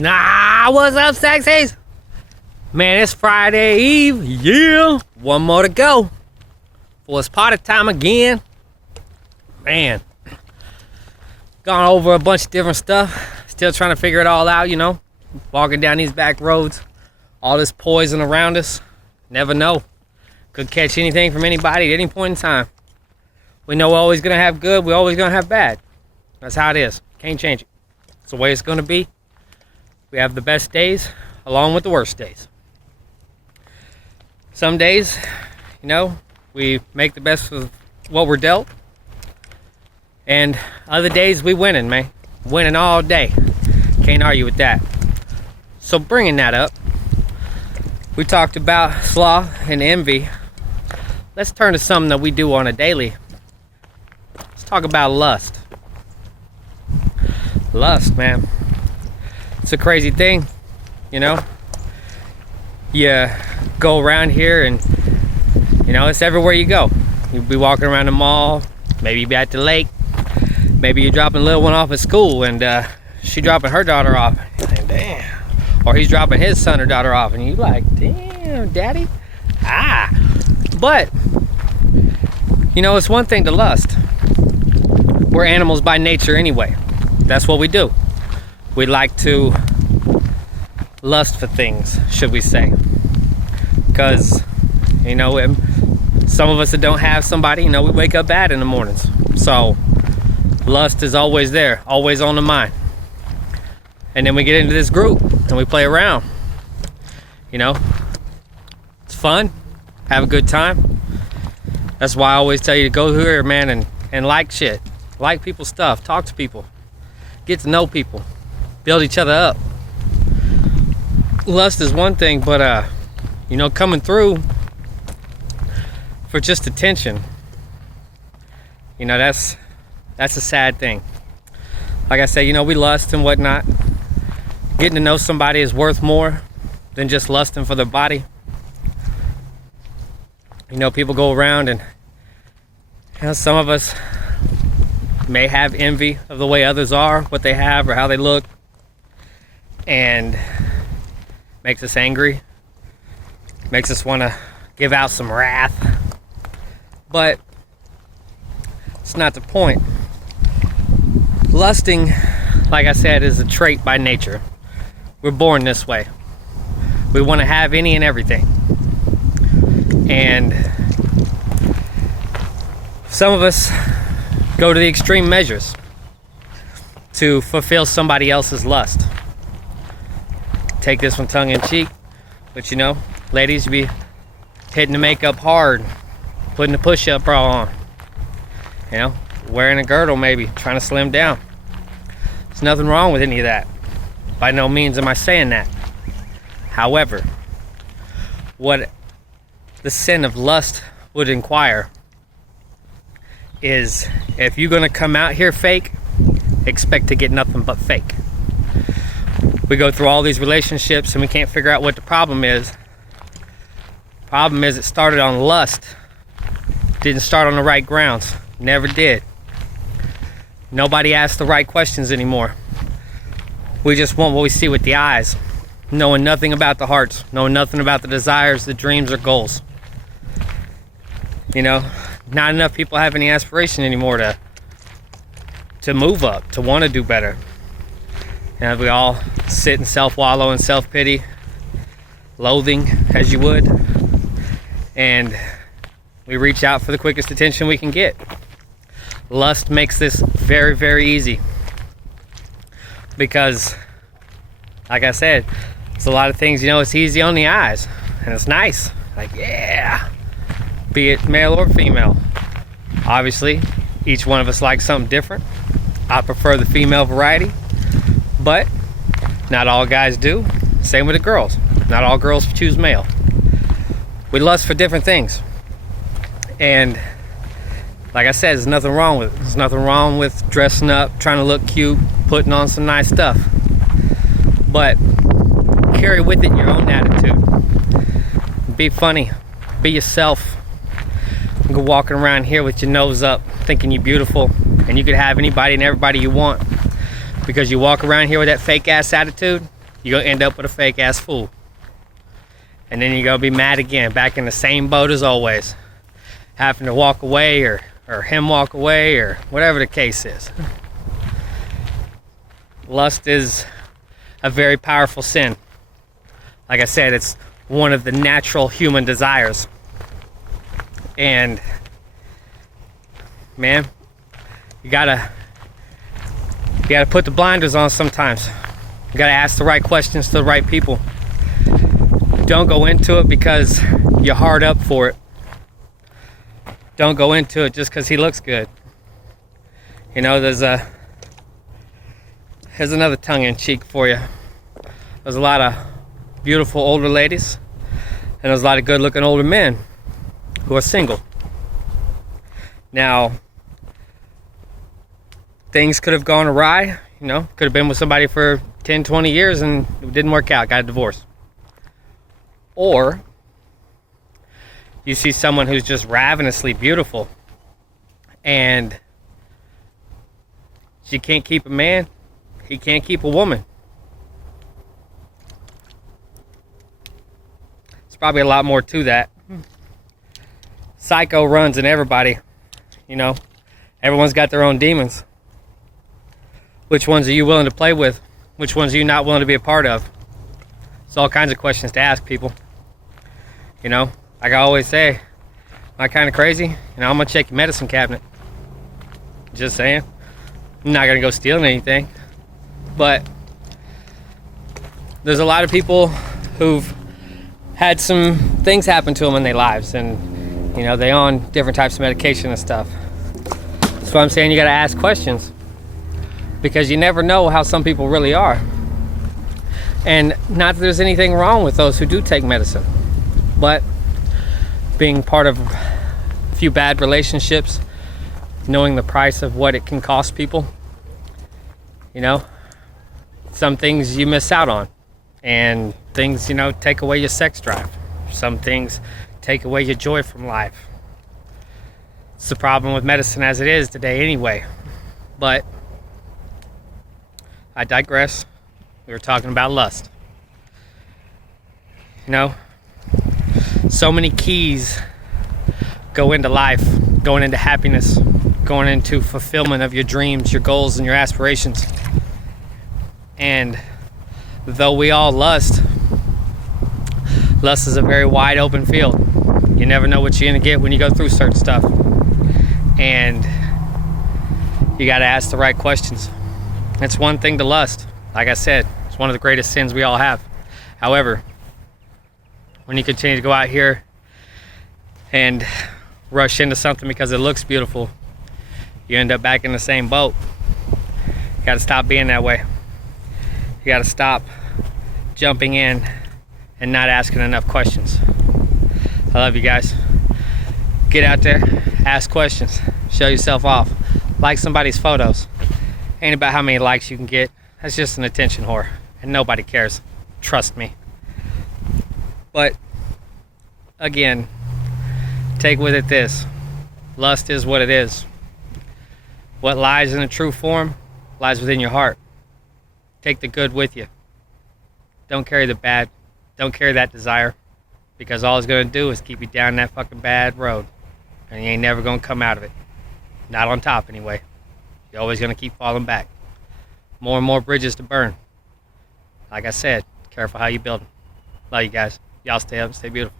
What's up, sexies? Man, it's Friday Eve. Yeah. One more to go. Well, it's party time again. Man. Gone over a bunch of different stuff. Still trying to figure it all out, you know. Walking down these back roads. All this poison around us. Never know. Could catch anything from anybody at any point in time. We know we're always going to have good. We're always going to have bad. That's how it is. Can't change it. It's the way it's going to be. We have the best days along with the worst days. Some days, you know, we make the best of what we're dealt. And other days we winning, man. Winning all day. Can't argue with that. So bringing that up, we talked about flaw and envy. Let's turn to something that we do on a daily. Let's talk about lust. Lust, man. It's a crazy thing, you know. You go around here and, you know, it's everywhere you go. You'll be walking around the mall, maybe you'll be at the lake, maybe you're dropping a little one off at school and she dropping her daughter off. You're like, damn. Or he's dropping his son or daughter off and you're like, damn, daddy. But, you know, it's one thing to lust. We're animals by nature anyway. That's what we do. We like to lust for things, should we say. Because, you know, some of us that don't have somebody, you know, we wake up bad in the mornings. So, lust is always there, always on the mind. And then we get into this group and we play around. You know, it's fun, have a good time. That's why I always tell you to go here, man, and like shit. Like people's stuff, talk to people, get to know people. Build each other up. Lust is one thing, but you know, coming through for just attention, you know, that's a sad thing. Like I said, you know, we lust and whatnot. Getting to know somebody is worth more than just lusting for their body. You know, people go around and, you know, some of us may have envy of the way others are, what they have or how they look. And makes us angry, makes us want to give out some wrath, but it's not the point. Lusting, like I said, is a trait by nature. We're born this way. We want to have any and everything, and some of us go to the extreme measures to fulfill somebody else's lust. Take this one tongue in cheek, but you know, ladies, you be hitting the makeup hard, putting the push-up bra on, you know, wearing a girdle maybe, trying to slim down. There's nothing wrong with any of that. By no means am I saying that. However, what the sin of lust would inquire is, if you're gonna come out here fake, expect to get nothing but fake. We go through all these relationships and we can't figure out what the problem is. Problem is, it started on lust. Didn't start on the right grounds. Never did. Nobody asks the right questions anymore. We just want what we see with the eyes, knowing nothing about the hearts, knowing nothing about the desires, the dreams, or goals. You know, not enough people have any aspiration anymore to move up, to want to do better. And we all sit and self-wallow and self-pity, loathing, as you would. And we reach out for the quickest attention we can get. Lust makes this very, very easy. Because, like I said, it's a lot of things, you know, it's easy on the eyes. And it's nice. Like, yeah. Be it male or female. Obviously, each one of us likes something different. I prefer the female variety. But not all guys do. Same with the girls. Not all girls choose male. We lust for different things. And like I said, there's nothing wrong with it. There's nothing wrong with dressing up, trying to look cute, putting on some nice stuff. But carry with it your own attitude. Be funny. Be yourself. Go walking around here with your nose up, thinking you're beautiful, and you could have anybody and everybody you want. Because you walk around here with that fake ass attitude, you're gonna end up with a fake ass fool. And then you're gonna be mad again, back in the same boat as always. Having to walk away or him walk away or whatever the case is. Lust is a very powerful sin. Like I said, it's one of the natural human desires. And man, you gotta put the blinders on sometimes. You gotta ask the right questions to the right people. Don't go into it because you're hard up for it. Don't go into it just because he looks good. You know, here's another tongue-in-cheek for you. There's a lot of beautiful older ladies, and there's a lot of good-looking older men who are single. Now, things could have gone awry, you know, could have been with somebody for 10, 20 years and it didn't work out, got a divorce. Or you see someone who's just ravenously beautiful and she can't keep a man, he can't keep a woman. There's probably a lot more to that. Psycho runs in everybody, you know. Everyone's got their own demons. Which ones are you willing to play with? Which ones are you not willing to be a part of? It's all kinds of questions to ask people. You know, like I always say, am I kind of crazy? You know, I'm going to check your medicine cabinet. Just saying. I'm not going to go stealing anything. But there's a lot of people who've had some things happen to them in their lives. And, you know, they're on different types of medication and stuff. That's why I'm saying you got to ask questions. Because you never know how some people really are. And not that there's anything wrong with those who do take medicine. But being part of a few bad relationships, knowing the price of what it can cost people, you know, some things you miss out on. And things, you know, take away your sex drive. Some things take away your joy from life. It's the problem with medicine as it is today anyway. But I digress. We were talking about lust. You know, so many keys go into life, going into happiness, going into fulfillment of your dreams, your goals, and your aspirations. And though we all lust is a very wide open field. You never know what you're gonna get when you go through certain stuff. And you gotta ask the right questions. It's one thing to lust. Like I said, it's one of the greatest sins we all have. However, when you continue to go out here and rush into something because it looks beautiful, you end up back in the same boat. You gotta stop being that way. You gotta stop jumping in and not asking enough questions. I love you guys. Get out there, ask questions, show yourself off, like somebody's photos. Ain't about how many likes you can get. That's just an attention whore, and nobody cares. Trust me. But again, take with it this: lust is what it is. What lies in the true form lies within your heart. Take the good with you. Don't carry the bad. Don't carry that desire, because all it's gonna do is keep you down that fucking bad road, and you ain't never gonna come out of it. Not on top, anyway. You're always gonna keep falling back. More and more bridges to burn. Like I said, careful how you build them. Love you guys. Y'all stay up and stay beautiful.